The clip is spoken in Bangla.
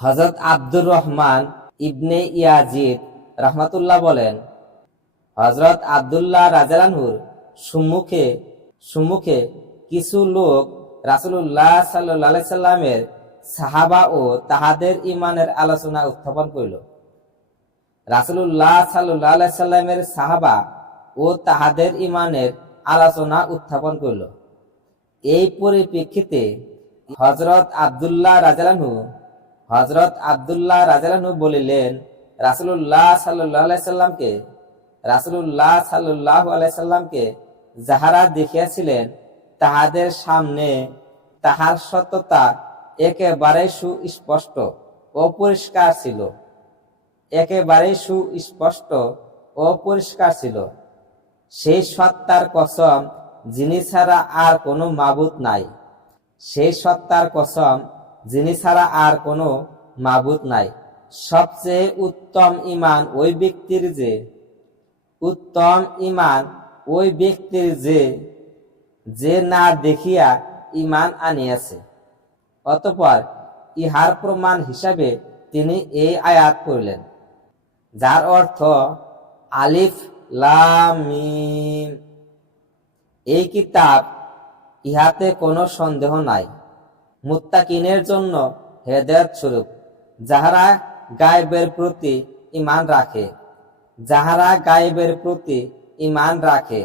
হযরত আব্দুর রহমান ইবনে ইয়াজিদ রাহমাতুল্লাহ বলেন, হযরত আব্দুল্লাহ রাদিয়াল্লাহু আনহুর সম্মুখে কিছু লোক রাসূলুল্লাহ সাল্লাল্লাহু আলাইহি সাল্লামের সাহাবা ও তাহাদের ঈমানের আলোচনা উত্থাপন করিল। রাসূলুল্লাহ সাল্লাল্লাহু আলাইহি সাল্লামের সাহাবা ও তাহাদের ঈমানের আলোচনা উত্থাপন করিল। এই পরিপ্রেক্ষিতে হযরত আব্দুল্লাহ রাদিয়াল্লাহু আনহু বলিলেন, রাসূলুল্লাহ সাল্লাল্লাহু আলাইহি সাল্লামকে যাহারা দেখিয়াছিলেন তাহাদের সামনে তাহার সত্যতা একেবারে সুস্পষ্ট ও পরিষ্কার ছিল। সেই সত্তার কসম যিনি ছাড়া আর কোনো মাবুদ নাই। সবচেয়ে উত্তম ঈমান ওই ব্যক্তির যে না দেখিয়া ঈমান আনিয়াছে। অতঃপর ইহার প্রমাণ হিসাবে তিনি এই আয়াত পড়লেন, যার অর্থ আলিফ লাম মিম। এই কিতাব, ইহাতে কোনো সন্দেহ নাই, মুত্তাকিনের জন্য হেদায়েত স্বরূপ, যাহারা গায়বের প্রতি ঈমান রাখে।